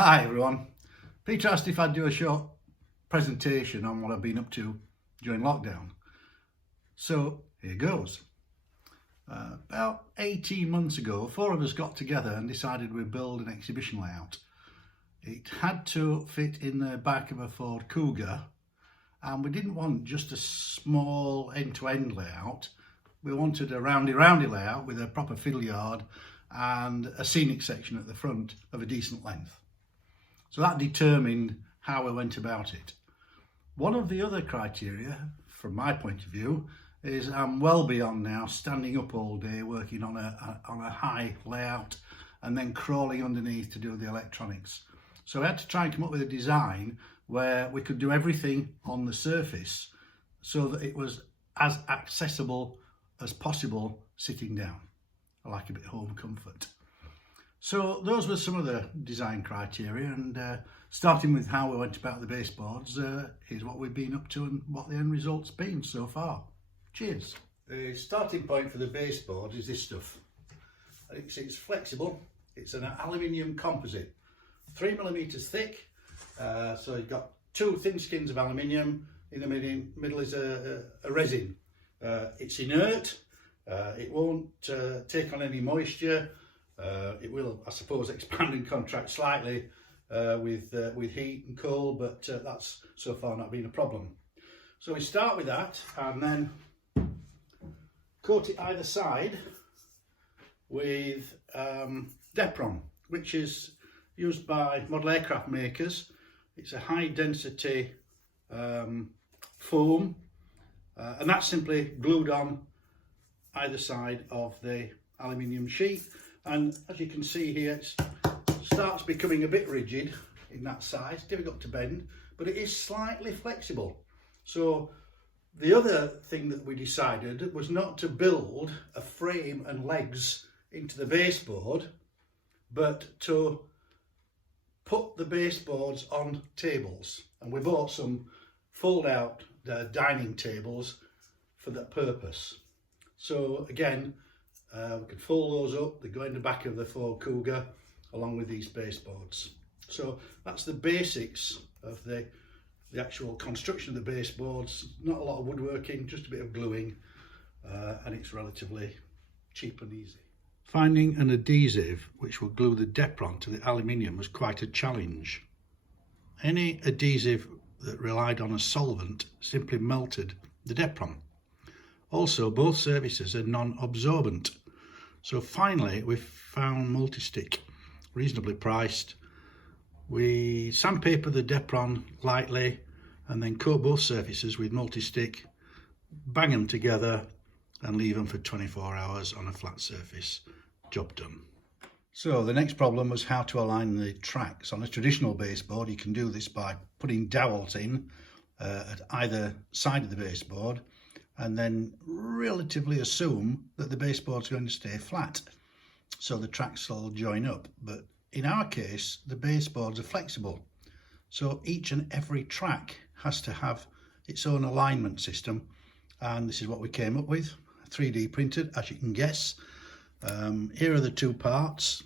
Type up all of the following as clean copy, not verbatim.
Hi everyone. Peter asked if I'd do a short presentation on what I've been up to during lockdown. So here goes. About 18 months ago, 4 of us got together and decided we'd build an exhibition layout. It had to fit in the back of a Ford Cougar, and we didn't want just a small end-to-end layout. We wanted a roundy layout with a proper fiddle yard and a scenic section at the front of a decent length. So that determined how we went about it. One of the other criteria, from my point of view, is I'm well beyond now standing up all day working on a high layout and then crawling underneath to do the electronics. So I had to try and come up with a design where we could do everything on the surface so that it was as accessible as possible sitting down. I like a bit of home comfort. So those were some of the design criteria, and starting with how we went about the baseboards, here's what we've been up to and what the end result's been so far. Cheers. The starting point for the baseboard is this stuff. It's flexible. It's an aluminium composite, 3mm thick. So you've got 2 thin skins of aluminium. In the middle is a resin. It's inert. It won't take on any moisture. It will, I suppose, expand and contract slightly with heat and cold, but that's so far not been a problem. So we start with that and then coat it either side with Depron, which is used by model aircraft makers. It's a high density foam, and that's simply glued on either side of the aluminium sheet. And as you can see here, it starts becoming a bit rigid in that size, difficult to bend, but it is slightly flexible. So the other thing that we decided was not to build a frame and legs into the baseboard, but to put the baseboards on tables. And we bought some fold-out dining tables for that purpose. So again, we can fold those up. They go in the back of the Ford Cougar along with these baseboards. So that's the basics of the actual construction of the baseboards. Not a lot of woodworking, just a bit of gluing, and it's relatively cheap and easy. Finding an adhesive which will glue the Depron to the aluminium was quite a challenge. Any adhesive that relied on a solvent simply melted the Depron. Also, both surfaces are non-absorbent. So finally, we found multi-stick, reasonably priced. We sandpaper the Depron lightly and then coat both surfaces with multi-stick, bang them together and leave them for 24 hours on a flat surface. Job done. So the next problem was how to align the tracks. On a traditional baseboard, you can do this by putting dowels in at either side of the baseboard, and then relatively assume that the baseboard's going to stay flat, so the tracks will join up. But in our case, the baseboards are flexible, so each and every track has to have its own alignment system, and this is what we came up with, 3D printed, as you can guess. Here are the 2 parts.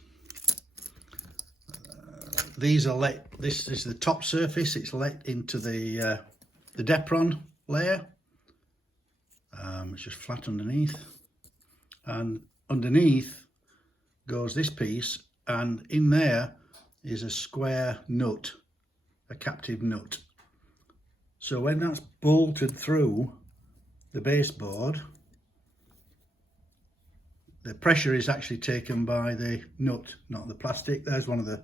These are let. This is the top surface. It's let into the Depron layer. It's just flat underneath, and underneath goes this piece, and in there is a square nut, a captive nut. So when that's bolted through the baseboard, the pressure is actually taken by the nut, not the plastic. There's one of the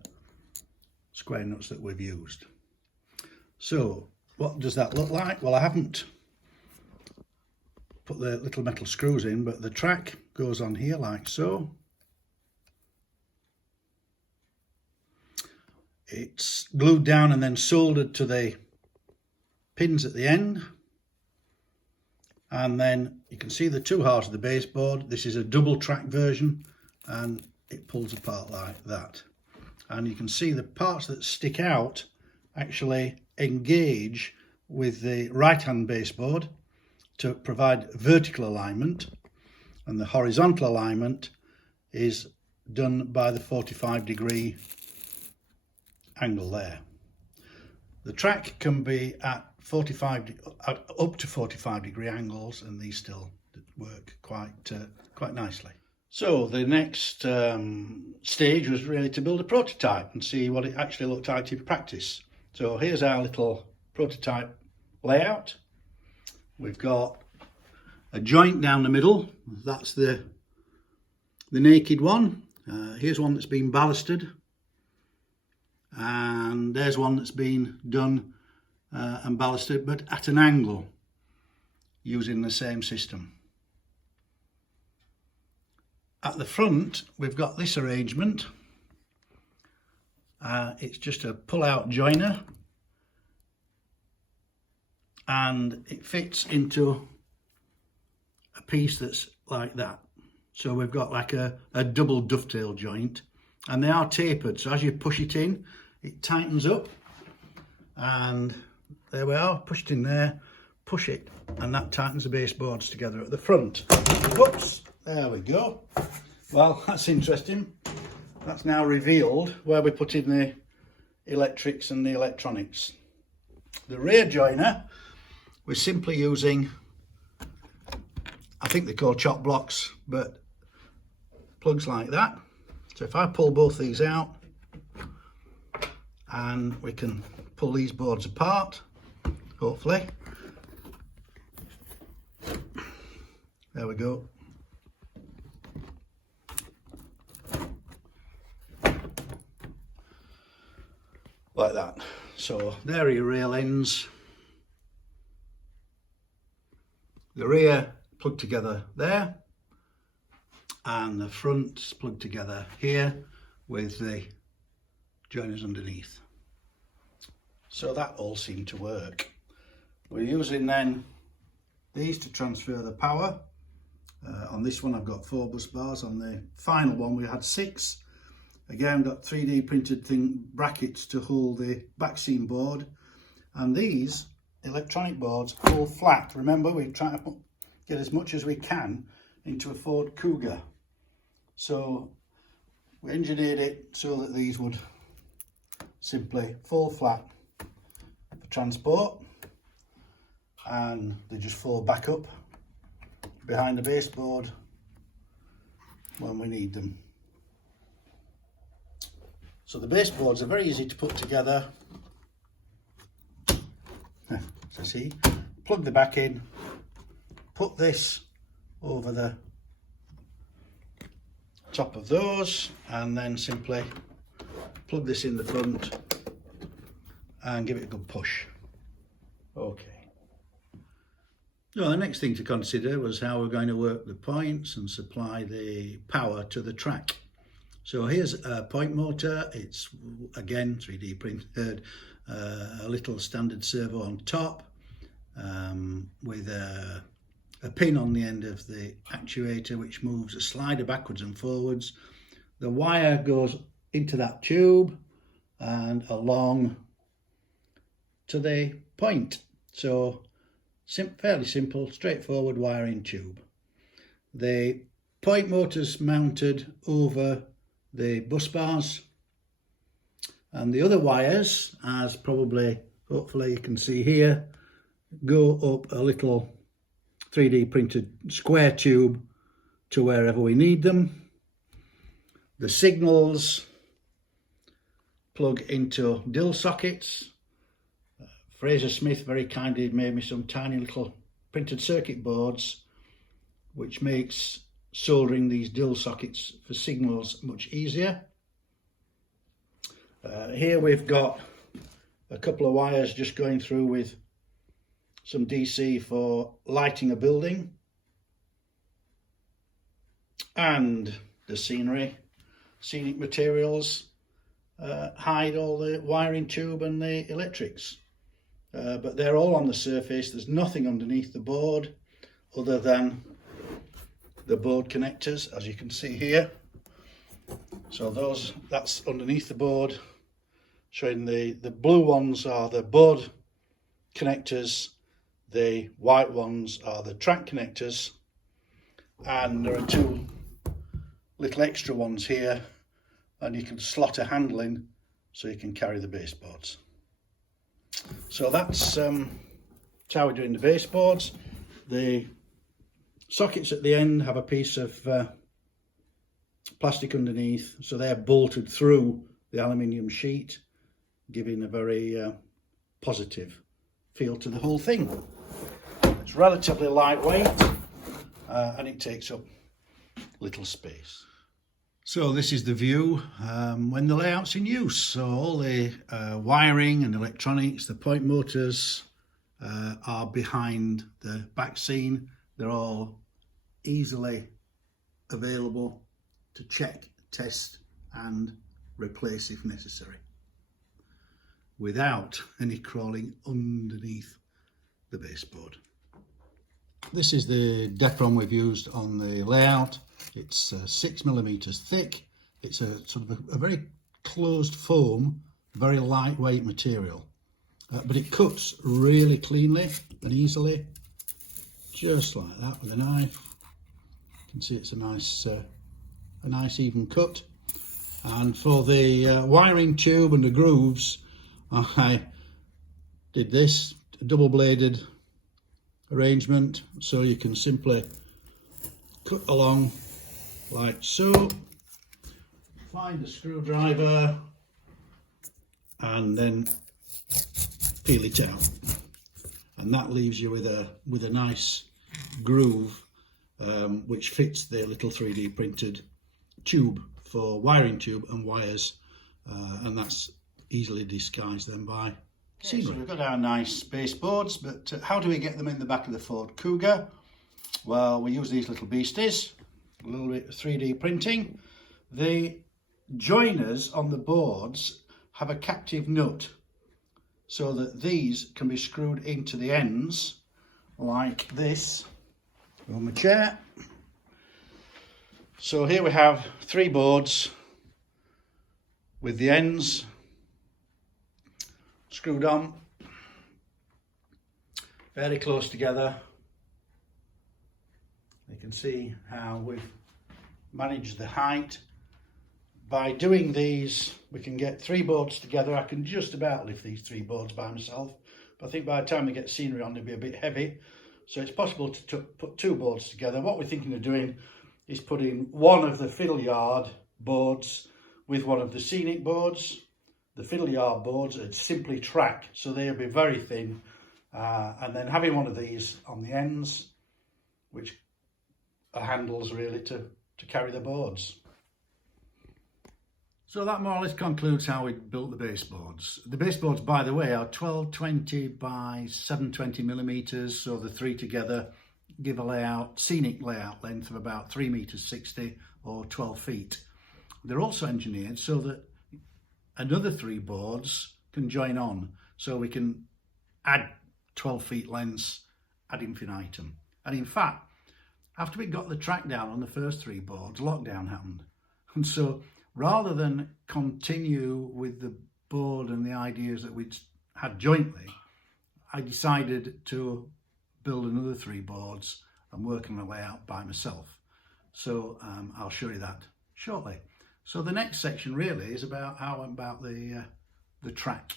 square nuts that we've used. So what does that look like? Well, I haven't put the little metal screws in, but the track goes on here like so. It's glued down and then soldered to the pins at the end, and then you can see the 2 halves of the baseboard. This is a double track version, and it pulls apart like that, and you can see the parts that stick out actually engage with the right hand baseboard to provide vertical alignment, and the horizontal alignment is done by the 45-degree angle there. The track can be at up to 45 degree angles, and these still work quite nicely. So the next stage was really to build a prototype and see what it actually looked like in practice. So here's our little prototype layout. We've got a joint down the middle. That's the naked one. Here's one that's been ballasted, and there's one that's been done and ballasted, but at an angle, using the same system. At the front, we've got this arrangement. It's just a pull-out joiner, and it fits into a piece that's like that. So we've got like a double dovetail joint, and they are tapered, so as you push it in, it tightens up, and there we are, push it in there, push it, and that tightens the baseboards together at the front. Whoops, there we go. Well, that's interesting. That's now revealed where we put in the electrics and the electronics. The rear joiner, we're simply using, I think they're called chop blocks, but plugs like that. So if I pull both these out, and we can pull these boards apart, hopefully. There we go. Like that. So there are your rail ends. The rear plugged together there, and the front's plugged together here with the joiners underneath. So that all seemed to work. We're using then these to transfer the power. On this one I've got 4 bus bars. On the final one we had 6. Again, got 3D printed brackets to hold the back seam board, and these electronic boards fall flat. Remember, we try to get as much as we can into a Ford Cougar, so we engineered it so that these would simply fall flat for transport, and they just fall back up behind the baseboard when we need them. So the baseboards are very easy to put together. So see, plug the back in, put this over the top of those, and then simply plug this in the front and give it a good push. Okay. So the next thing to consider was how we're going to work the points and supply the power to the track. So here's a point motor. It's again 3D printed, a little standard servo on top, with a pin on the end of the actuator which moves a slider backwards and forwards. The wire goes into that tube and along to the point. So fairly simple, straightforward wiring tube. The point motor's mounted over the bus bars, and the other wires, as hopefully you can see here, go up a little 3D printed square tube to wherever we need them. The signals plug into dill sockets. Fraser Smith very kindly made me some tiny little printed circuit boards, which makes soldering these dill sockets for signals much easier. Here we've got a couple of wires just going through with some DC for lighting a building, and the scenic materials hide all the wiring tube and the electrics, but they're all on the surface. There's nothing underneath the board other than the board connectors, as you can see here. So that's underneath the board, showing the blue ones are the board connectors, the white ones are the track connectors, and there are 2 little extra ones here, and you can slot a handle in so you can carry the baseboards. So that's how we're doing the baseboards. The sockets at the end have a piece of plastic underneath, so they're bolted through the aluminium sheet, giving a very positive feel to the whole thing. It's relatively lightweight and it takes up little space. So this is the view when the layout's in use. So all the wiring and electronics, the point motors are behind the back scene. They're all easily available to check, test and replace if necessary, without any crawling underneath the baseboard. This is the Depron we've used on the layout. It's 6mm thick. It's a sort of a very closed foam, very lightweight material, but it cuts really cleanly and easily, just like that with a knife. You can see it's a nice even cut. And for the wiring tube and the grooves, I did this, a double-bladed arrangement, so you can simply cut along like so, find a screwdriver and then peel it out, and that leaves you with a nice groove which fits the little 3D printed tube for wiring tube and wires, and that's easily disguised then by seam. So we've got our nice baseboards, but how do we get them in the back of the Ford Cougar? Well, we use these little beasties, a little bit of 3D printing. The joiners on the boards have a captive nut, so that these can be screwed into the ends like this on the chair. So here we have 3 boards with the ends screwed on very close together. You can see how we've managed the height. By doing these, we can get 3 boards together. I can just about lift these 3 boards by myself, but I think by the time we get scenery on, they'll be a bit heavy. So it's possible to put 2 boards together. What we're thinking of doing is putting one of the fiddle yard boards with one of the scenic boards. The fiddle yard boards are simply track, so they'll be very thin, and then having one of these on the ends, which are handles really to carry the boards. So that more or less concludes how we built the baseboards. The baseboards, by the way, are 1220 by 720mm, so the 3 together give a scenic layout length of about 3.60 m or 12 feet. They're also engineered so that another 3 boards can join on, so we can add 12 feet lengths ad infinitum. And in fact, after we got the track down on the first 3 boards, lockdown happened. And so rather than continue with the board and the ideas that we'd had jointly, I decided to build another 3 boards and work on a layout by myself. So I'll show you that shortly. So the next section really is about how about the track.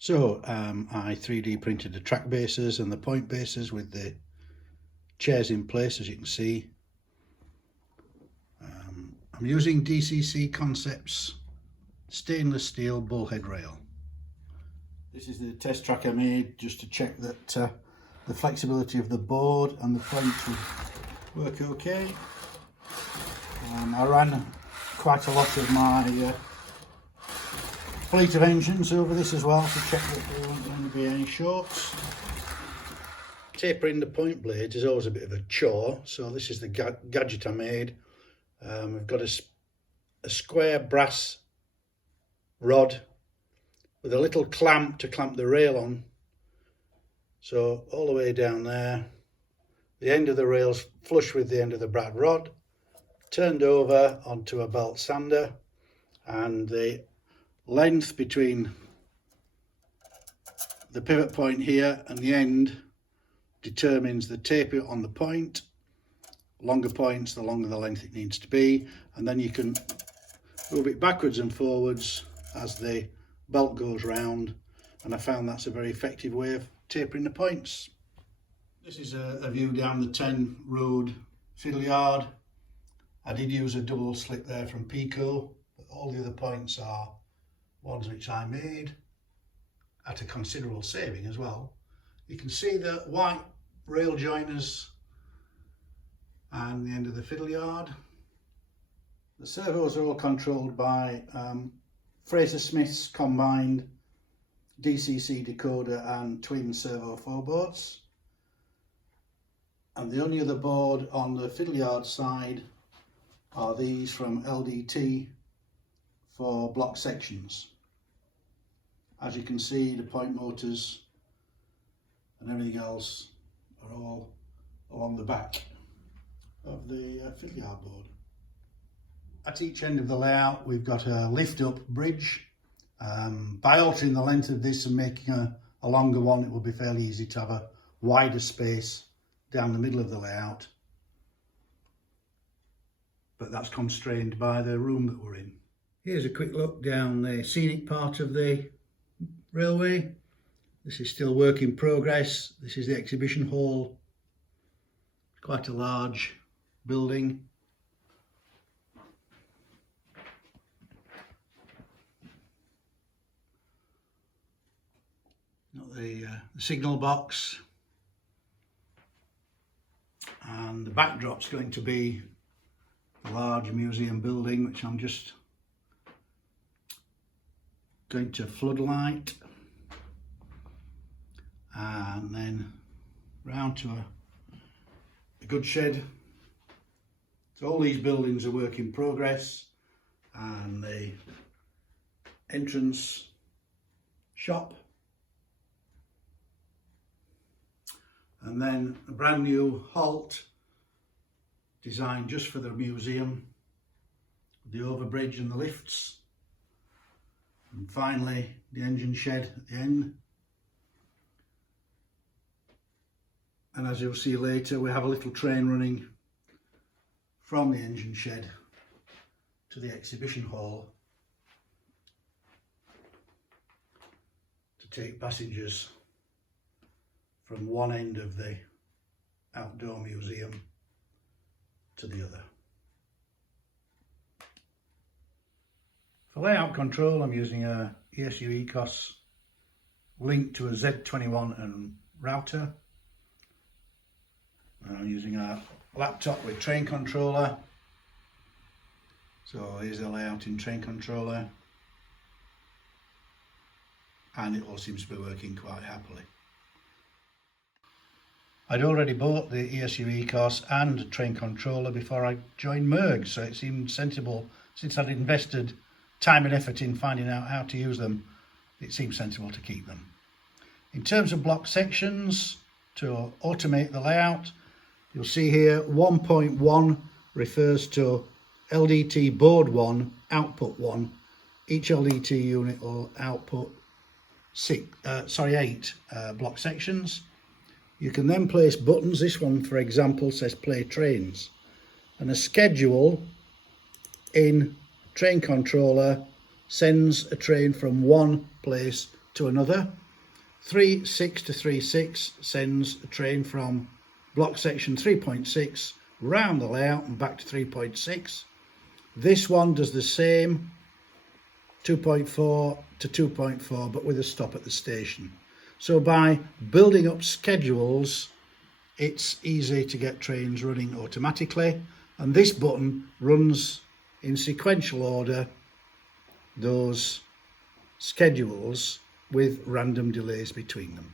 So I 3D printed the track bases and the point bases with the chairs in place, as you can see. I'm using DCC Concepts stainless steel bullhead rail. This is the test track I made just to check that the flexibility of the board and the points would work okay. I ran quite a lot of my fleet of engines over this as well to check that there weren't going to be any shorts. Tapering the point blades is always a bit of a chore, so this is the gadget I made. We've got a square brass rod with a little clamp to clamp the rail on. So all the way down there, the end of the rail's flush with the end of the brass rod, turned over onto a belt sander, and the length between the pivot point here and the end determines the taper on the point. Longer points, the longer the length it needs to be, and then you can move it backwards and forwards as the belt goes round, and I found that's a very effective way of tapering the points. This is a view down the 10 road fiddle yard. I did use a double slip there from Pico, but all the other points are ones which I made at a considerable saving as well. You can see the white rail joiners and the end of the fiddle yard. The servos are all controlled by Fraser Smith's combined DCC decoder and twin servo floorboards. And the only other board on the fiddle yard side are these from LDT for block sections. As you can see, the point motors and everything else are all along the back of the fiddle yard board. At each end of the layout we've got a lift up bridge. By altering the length of this and making a longer one, it will be fairly easy to have a wider space down the middle of the layout, but that's constrained by the room that we're in. Here's a quick look down the scenic part of the railway. This is still work in progress. This is the exhibition hall. Quite a large building. Got the signal box, and the backdrop's going to be a large museum building, which I'm just going to floodlight, and then round to a good shed. So all these buildings are work in progress, and the entrance shop, and then a brand new halt designed just for the museum, the overbridge and the lifts, and finally the engine shed at the end. And as you'll see later, we have a little train running from the engine shed to the exhibition hall to take passengers from one end of the outdoor museum to the other. For layout control, I'm using a ESU ECOS linked to a Z21 and router. I'm using a laptop with train controller. So here's the layout in train controller, and it all seems to be working quite happily. I'd already bought the ESU ECOS and train controller before I joined Merg, so it seemed sensible, since I'd invested time and effort in finding out how to use them, it seemed sensible to keep them. In terms of block sections, to automate the layout, you'll see here 1.1 refers to LDT board 1, output 1. Each LDT unit will output 8 block sections. You can then place buttons. This one, for example, says play trains, and a schedule in train controller sends a train from one place to another. 3.6 to 3.6 sends a train from block section 3.6 round the layout and back to 3.6. This one does the same, 2.4 to 2.4, but with a stop at the station. So by building up schedules, it's easy to get trains running automatically, and this button runs in sequential order those schedules with random delays between them.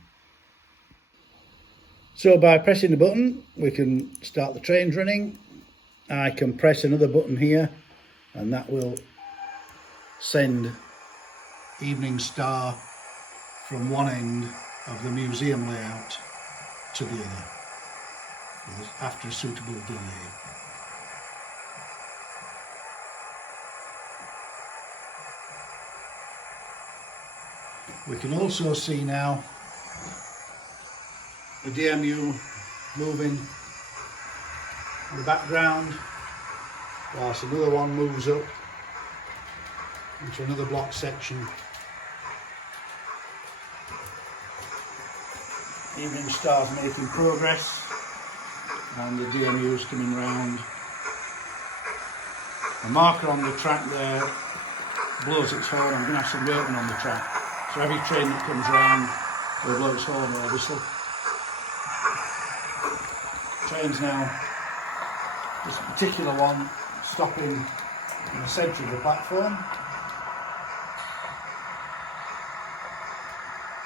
So by pressing the button, we can start the trains running. I can press another button here, and that will send Evening Star from one end of the museum layout to the other after a suitable delay. We can also see now the DMU moving in the background whilst another one moves up into another block section. Evening star's making progress and the DMU is coming round. The marker on the track there blows its horn. I'm going to have some workmen on the track, so every train that comes round will blow its horn or whistle. Trains now, this particular one stopping in the centre of the platform.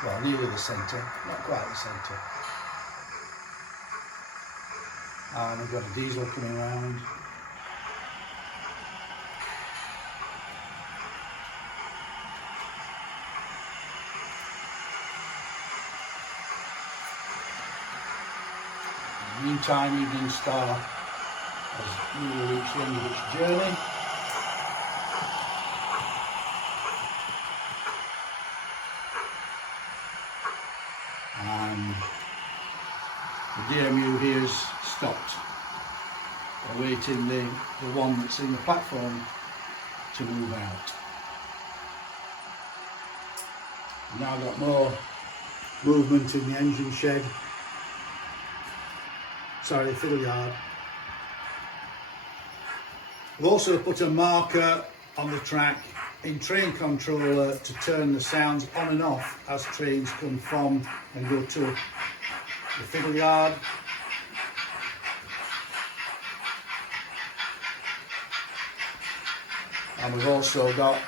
Well, nearly the centre, not quite the centre. And we've got a diesel coming round. In the meantime, Evening Star has nearly reached the end of its journey. And the DMU here has stopped, awaiting the one that's in the platform to move out. We've now got more movement in the engine shed, sorry, the fiddle yard. We've also put a marker on the track in train controller to turn the sounds on and off as trains come from and go to the fiddle yard. And we've also got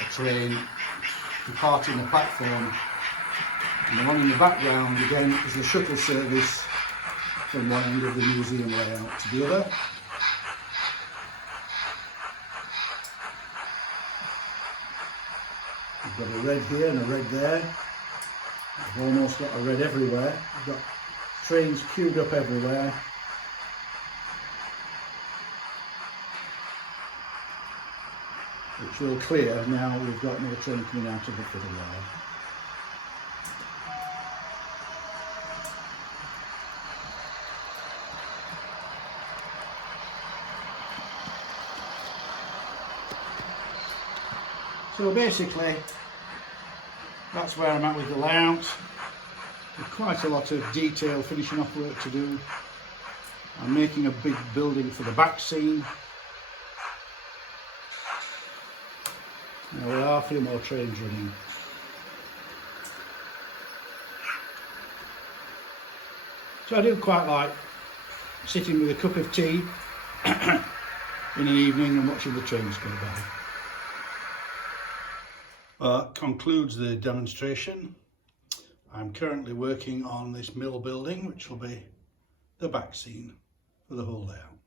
a train departing the platform, and the one in the background again is the shuttle service from one end of the museum layout to the other. We've got a red here and a red there. We've almost got a red everywhere. We've got trains queued up everywhere. Which will clear now we've got another train coming out of the fiddle yard. So basically, that's where I'm at with the layout. With quite a lot of detail finishing off work to do. I'm making a big building for the back scene. Now there are a few more trains running. So I do quite like sitting with a cup of tea in an evening and watching the trains go by. That concludes the demonstration. I'm currently working on this mill building, which will be the back scene for the whole layout.